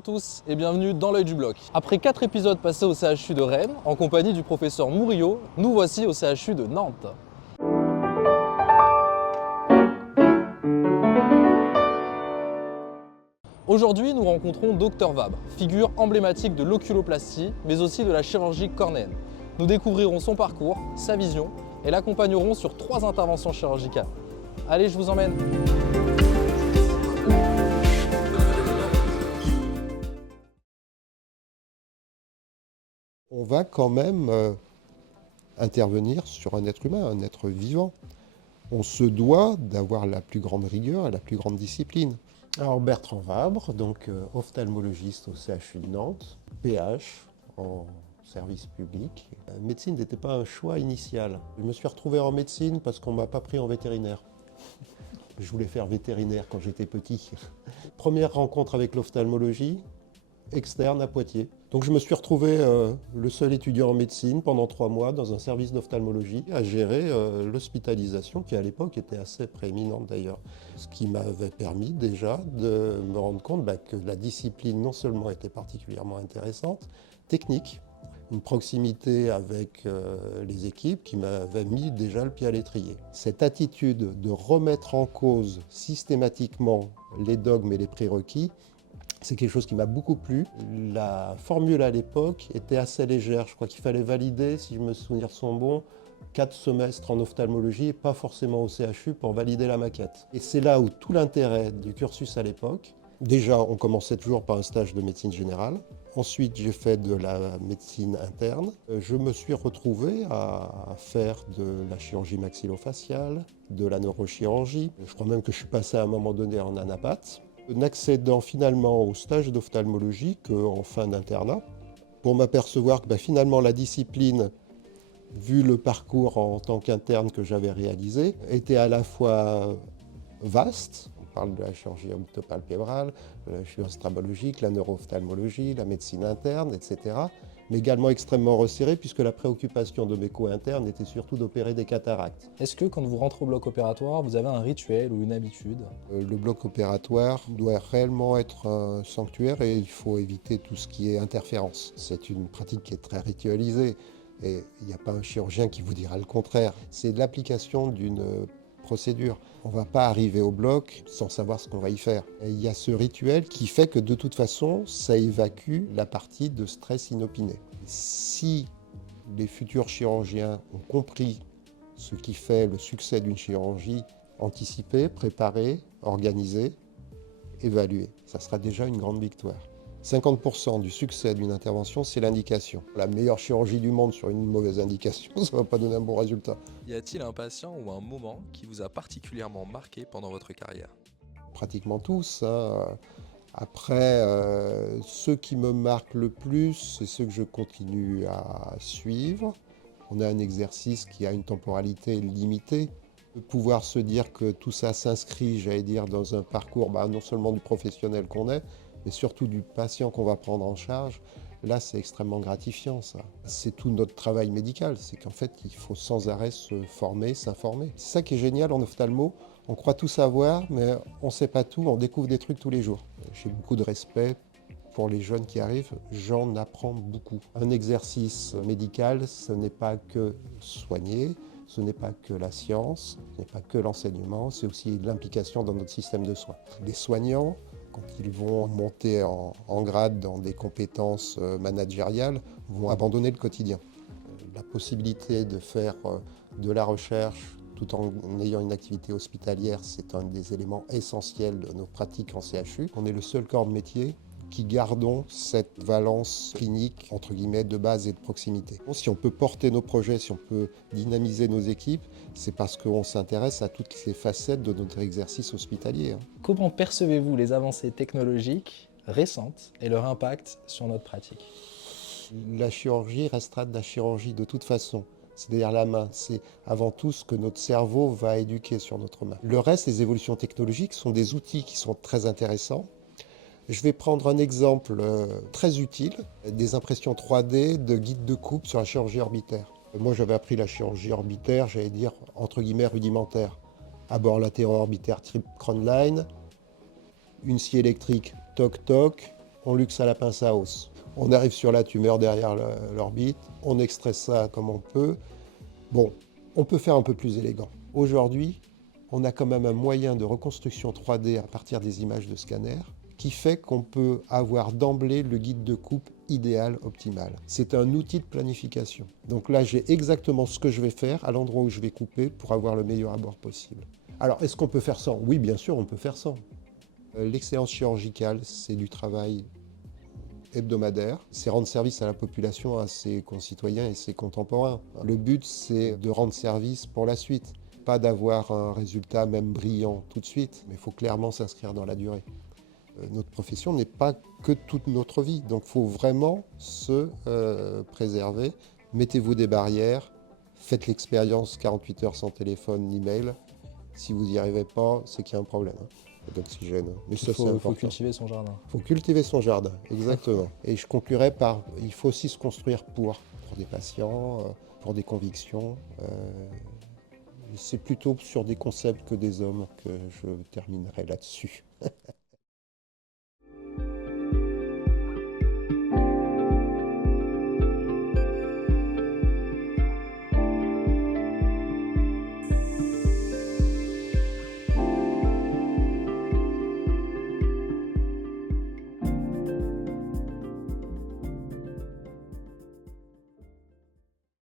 à tous et bienvenue dans l'œil du bloc. Après 4 épisodes passés au CHU de Rennes, en compagnie du professeur Mouriot, nous voici au CHU de Nantes. Aujourd'hui, nous rencontrons Dr Vabre, figure emblématique de l'oculoplastie, mais aussi de la chirurgie cornéenne. Nous découvrirons son parcours, sa vision et l'accompagnerons sur 3 interventions chirurgicales. Allez, je vous emmène. On va quand même intervenir sur un être humain, un être vivant. On se doit d'avoir la plus grande rigueur et la plus grande discipline. Alors Bertrand Vabre, donc ophtalmologiste au CHU de Nantes, PH en service public. Médecine n'était pas un choix initial. Je me suis retrouvé en médecine parce qu'on ne m'a pas pris en vétérinaire. Je voulais faire vétérinaire quand j'étais petit. Première rencontre avec l'ophtalmologie, externe à Poitiers. Donc je me suis retrouvé le seul étudiant en médecine pendant 3 mois dans un service d'ophtalmologie à gérer l'hospitalisation qui à l'époque était assez prééminente d'ailleurs. Ce qui m'avait permis déjà de me rendre compte que la discipline non seulement était particulièrement intéressante, technique, une proximité avec les équipes qui m'avait mis déjà le pied à l'étrier. Cette attitude de remettre en cause systématiquement les dogmes et les prérequis, c'est quelque chose qui m'a beaucoup plu. La formule à l'époque était assez légère. Je crois qu'il fallait valider, si mes souvenirs sont bons, 4 semestres en ophtalmologie et pas forcément au CHU pour valider la maquette. Et c'est là où tout l'intérêt du cursus à l'époque. Déjà, on commençait toujours par un stage de médecine générale. Ensuite, j'ai fait de la médecine interne. Je me suis retrouvé à faire de la chirurgie maxillofaciale, de la neurochirurgie. Je crois même que je suis passé à un moment donné en anapathie. N'accédant finalement au stage d'ophtalmologie qu'en fin d'internat, pour m'apercevoir que finalement la discipline, vu le parcours en tant qu'interne que j'avais réalisé, était à la fois vaste. On parle de la chirurgie optopalpébrale, la chirurgie strabologique, la neuro-ophtalmologie, la médecine interne, etc. Mais également extrêmement resserrée puisque la préoccupation de mes co-internes était surtout d'opérer des cataractes. Est-ce que quand vous rentrez au bloc opératoire, vous avez un rituel ou une habitude? Le bloc opératoire doit réellement être un sanctuaire et il faut éviter tout ce qui est interférence. C'est une pratique qui est très ritualisée et il n'y a pas un chirurgien qui vous dira le contraire. C'est l'application d'une procédure. On ne va pas arriver au bloc sans savoir ce qu'on va y faire. Et il y a ce rituel qui fait que de toute façon, ça évacue la partie de stress inopiné. Si les futurs chirurgiens ont compris ce qui fait le succès d'une chirurgie, anticipée, préparée, organisée, évaluée, ça sera déjà une grande victoire. 50% du succès d'une intervention, c'est l'indication. La meilleure chirurgie du monde sur une mauvaise indication, ça ne va pas donner un bon résultat. Y a-t-il un patient ou un moment qui vous a particulièrement marqué pendant votre carrière? Pratiquement tous. Après, ceux qui me marquent le plus, c'est ceux que je continue à suivre. On a un exercice qui a une temporalité limitée. De pouvoir se dire que tout ça s'inscrit, j'allais dire, dans un parcours non seulement du professionnel qu'on est, mais surtout du patient qu'on va prendre en charge, là c'est extrêmement gratifiant ça. C'est tout notre travail médical, c'est qu'en fait il faut sans arrêt se former, s'informer. C'est ça qui est génial en ophtalmo, on croit tout savoir, mais on ne sait pas tout, on découvre des trucs tous les jours. J'ai beaucoup de respect pour les jeunes qui arrivent, j'en apprends beaucoup. Un exercice médical, ce n'est pas que soigner, ce n'est pas que la science, ce n'est pas que l'enseignement, c'est aussi l'implication dans notre système de soins. Les soignants, quand ils vont monter en grade dans des compétences managériales, vont abandonner le quotidien. La possibilité de faire de la recherche tout en ayant une activité hospitalière, c'est un des éléments essentiels de nos pratiques en CHU. On est le seul corps de métier qui gardons cette valence clinique, entre guillemets, de base et de proximité. Si on peut porter nos projets, si on peut dynamiser nos équipes, c'est parce qu'on s'intéresse à toutes les facettes de notre exercice hospitalier. Comment percevez-vous les avancées technologiques récentes et leur impact sur notre pratique? La chirurgie restera de la chirurgie de toute façon. C'est-à-dire la main, c'est avant tout ce que notre cerveau va éduquer sur notre main. Le reste, les évolutions technologiques sont des outils qui sont très intéressants. Je vais prendre un exemple très utile, des impressions 3D de guides de coupe sur la chirurgie orbitaire. Moi, j'avais appris la chirurgie orbitaire, j'allais dire, entre guillemets, rudimentaire. Abord latéral orbitaire trip crown line, une scie électrique toc-toc, on luxe à la pince à os. On arrive sur la tumeur derrière l'orbite, on extrait ça comme on peut. Bon, on peut faire un peu plus élégant. Aujourd'hui, on a quand même un moyen de reconstruction 3D à partir des images de scanner qui fait qu'on peut avoir d'emblée le guide de coupe idéal, optimal. C'est un outil de planification. Donc là, j'ai exactement ce que je vais faire à l'endroit où je vais couper pour avoir le meilleur abord possible. Alors, est-ce qu'on peut faire sans? Oui, bien sûr, on peut faire sans. L'excellence chirurgicale, c'est du travail hebdomadaire. C'est rendre service à la population, à ses concitoyens et ses contemporains. Le but, c'est de rendre service pour la suite. Pas d'avoir un résultat même brillant tout de suite, mais il faut clairement s'inscrire dans la durée. Notre profession n'est pas que toute notre vie, donc il faut vraiment se préserver. Mettez-vous des barrières, faites l'expérience 48 heures sans téléphone ni mail. Si vous n'y arrivez pas, c'est qu'il y a un problème d'oxygène. Mais ça, c'est Il important. faut cultiver son jardin. Il faut cultiver son jardin, exactement. Et je conclurai par, il faut aussi se construire pour des patients, pour des convictions. C'est plutôt sur des concepts que des hommes que je terminerai là-dessus.